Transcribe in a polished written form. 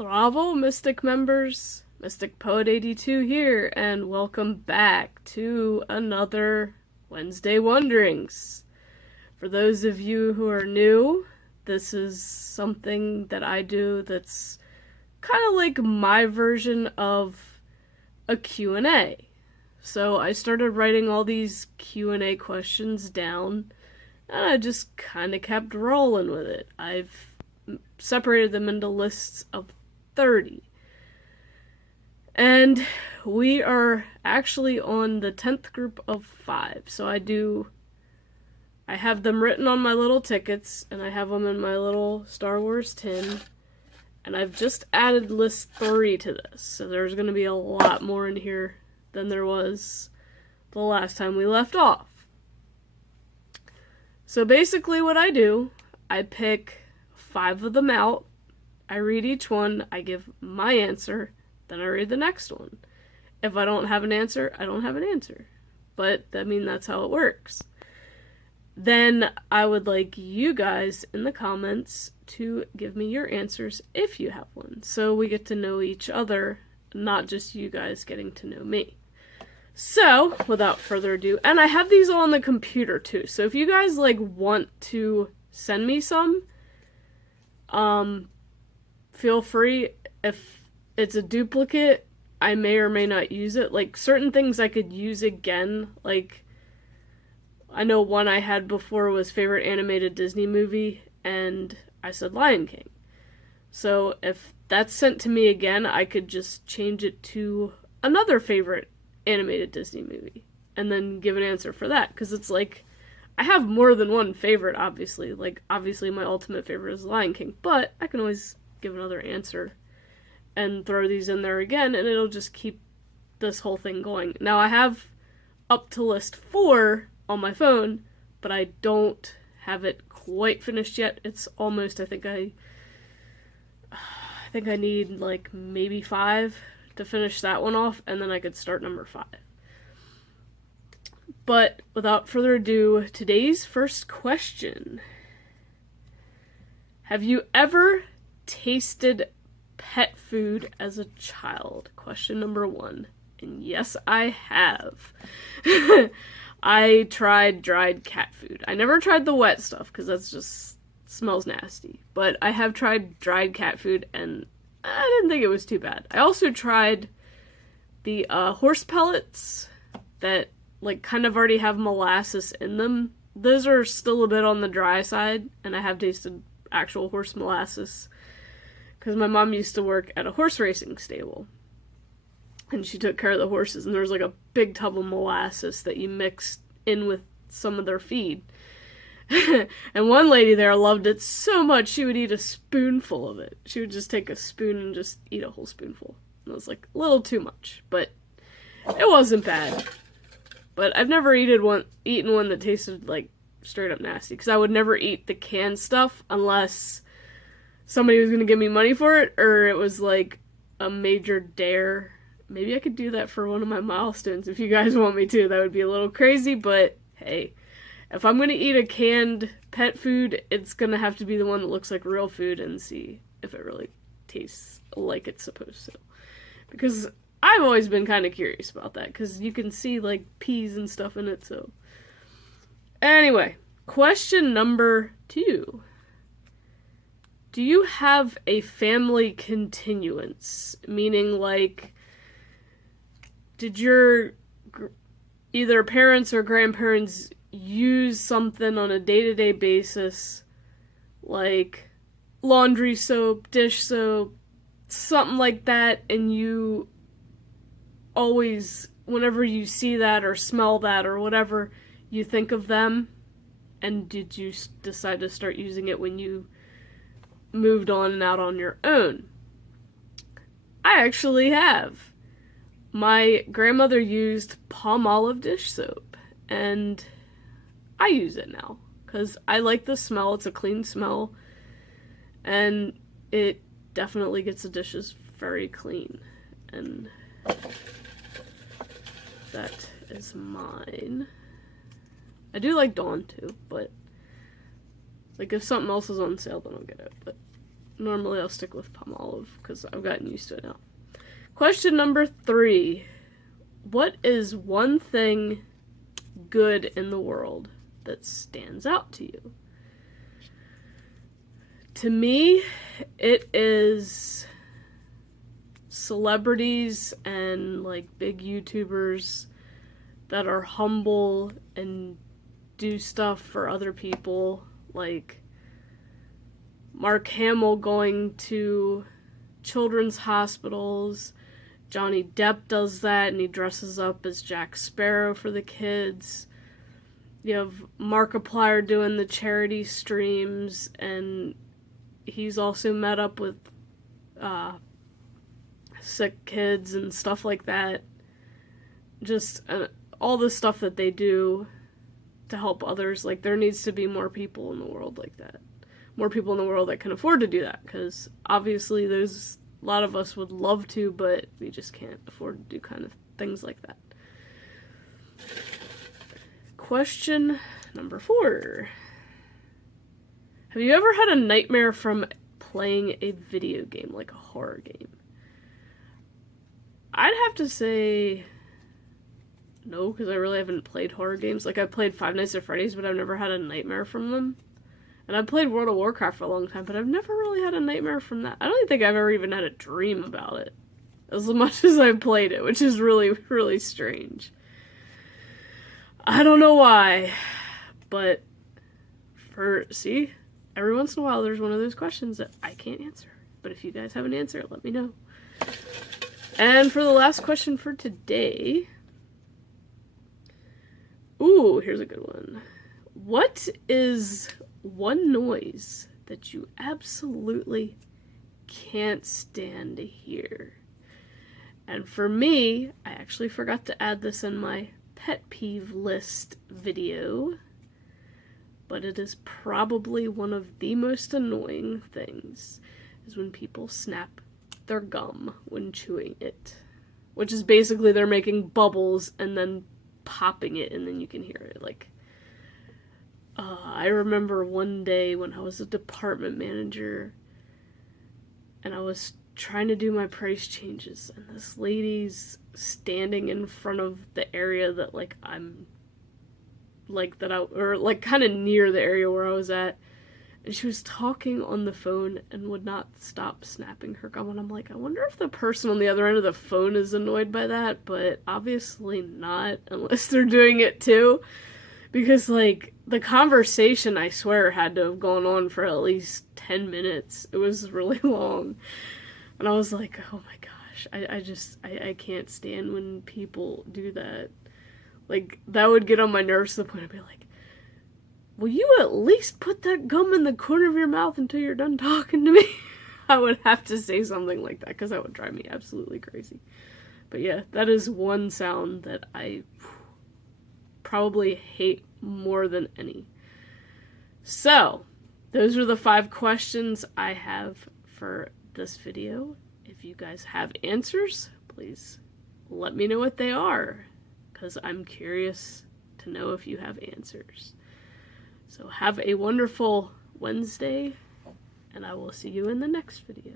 Thravo Mystic members, Mystic Poet 82 here, and welcome back to another Wednesday Wonderings. For those of you who are new, this is something that I do that's kind of like my version of a Q&A. So I started writing all these Q&A questions down, and I just kind of kept rolling with it. I've separated them into lists of 30. And we are actually on the 10th group of 5. So I have them written on my little tickets, and I have them in my little Star Wars tin. And I've just added list 3 to this. So there's going to be a lot more in here than there was the last time we left off. So basically what I do, I pick 5 of them out, I read each one, I give my answer, then I read the next one. If I don't have an answer, I don't have an answer. But, that's how it works. Then I would like you guys in the comments to give me your answers if you have one. So we get to know each other, not just you guys getting to know me. So, without further ado, and I have these all on the computer too, so if you guys want to send me some, feel free. If it's a duplicate, I may or may not use it. Certain things I could use again, I know one I had before was favorite animated Disney movie, and I said Lion King. So if that's sent to me again, I could just change it to another favorite animated Disney movie, and then give an answer for that, because it's I have more than one favorite, obviously. Obviously my ultimate favorite is Lion King, but I can always give another answer and throw these in there again, and it'll just keep this whole thing going. Now, I have up to list 4 on my phone, but I don't have it quite finished yet. It's almost, I think I need, maybe 5 to finish that one off, and then I could start number 5. But without further ado, today's first question. Have you ever tasted pet food as a child? Question number 1. And yes, I have. I tried dried cat food. I never tried the wet stuff, because that's just smells nasty. But I have tried dried cat food, and I didn't think it was too bad. I also tried the horse pellets that kind of already have molasses in them. Those are still a bit on the dry side, and I have tasted actual horse molasses because my mom used to work at a horse racing stable, and she took care of the horses, and there was a big tub of molasses that you mixed in with some of their feed. And one lady there loved it so much she would eat a spoonful of it. She would just take a spoon and just eat a whole spoonful. It was a little too much, but it wasn't bad. But I've never eaten one that tasted straight up nasty, because I would never eat the canned stuff unless somebody was going to give me money for it, or it was a major dare. Maybe I could do that for one of my milestones if you guys want me to. That would be a little crazy, but hey, if I'm going to eat a canned pet food, it's going to have to be the one that looks like real food and see if it really tastes like it's supposed to. Because I've always been kind of curious about that, because you can see peas and stuff in it, so. Anyway, question number 2. Do you have a family continuance? Meaning, did your either parents or grandparents use something on a day-to-day basis, like laundry soap, dish soap, something like that, and you always, whenever you see that or smell that or whatever, you think of them? And did you decide to start using it when you moved on and out on your own? I actually have. My grandmother used Palmolive dish soap, and I use it now, because I like the smell. It's a clean smell, and it definitely gets the dishes very clean. And that is mine. I do like Dawn too, but if something else is on sale, then I'll get it. But normally I'll stick with Palmolive because I've gotten used to it now. Question number 3. What is one thing good in the world that stands out to you? To me, it is celebrities and like big YouTubers that are humble and do stuff for other people, like Mark Hamill going to children's hospitals. Johnny Depp does that, and he dresses up as Jack Sparrow for the kids. You have Markiplier doing the charity streams, and he's also met up with sick kids and stuff like that. Just all the stuff that they do to help others. Like, there needs to be more people in the world like that. More people in the world that can afford to do that, because obviously there's a lot of us would love to, but we just can't afford to do kind of things like that. Question number 4. Have you ever had a nightmare from playing a video game, like a horror game? I'd have to say no, because I really haven't played horror games. Like, I played Five Nights at Freddy's, but I've never had a nightmare from them. And I played World of Warcraft for a long time, but I've never really had a nightmare from that. I don't think I've ever even had a dream about it, as much as I've played it, which is really, really strange. I don't know why, but see, every once in a while there's one of those questions that I can't answer. But if you guys have an answer, let me know. And for the last question for today, ooh, here's a good one. What is one noise that you absolutely can't stand to hear? And for me, I actually forgot to add this in my pet peeve list video, but it is probably one of the most annoying things, is when people snap their gum when chewing it, which is basically they're making bubbles and then popping it, and then you can hear it. Like, I remember one day when I was a department manager and I was trying to do my price changes, and this lady's standing in front of the area that, like, I'm, like, or, like, kind of near the area where I was at, and she was talking on the phone and would not stop snapping her gum, and I'm like, I wonder if the person on the other end of the phone is annoyed by that, but obviously not, unless they're doing it too, because, like, the conversation, I swear, had to have gone on for at least 10 minutes. It was really long. And I was like, oh my gosh, I can't stand when people do that. Like, that would get on my nerves to the point I'd be like, will you at least put that gum in the corner of your mouth until you're done talking to me? I would have to say something like that, because that would drive me absolutely crazy. But yeah, that is one sound that I probably hate more than any. So, those are the 5 questions I have for this video. If you guys have answers, please let me know what they are, because I'm curious to know if you have answers. So have a wonderful Wednesday, and I will see you in the next video.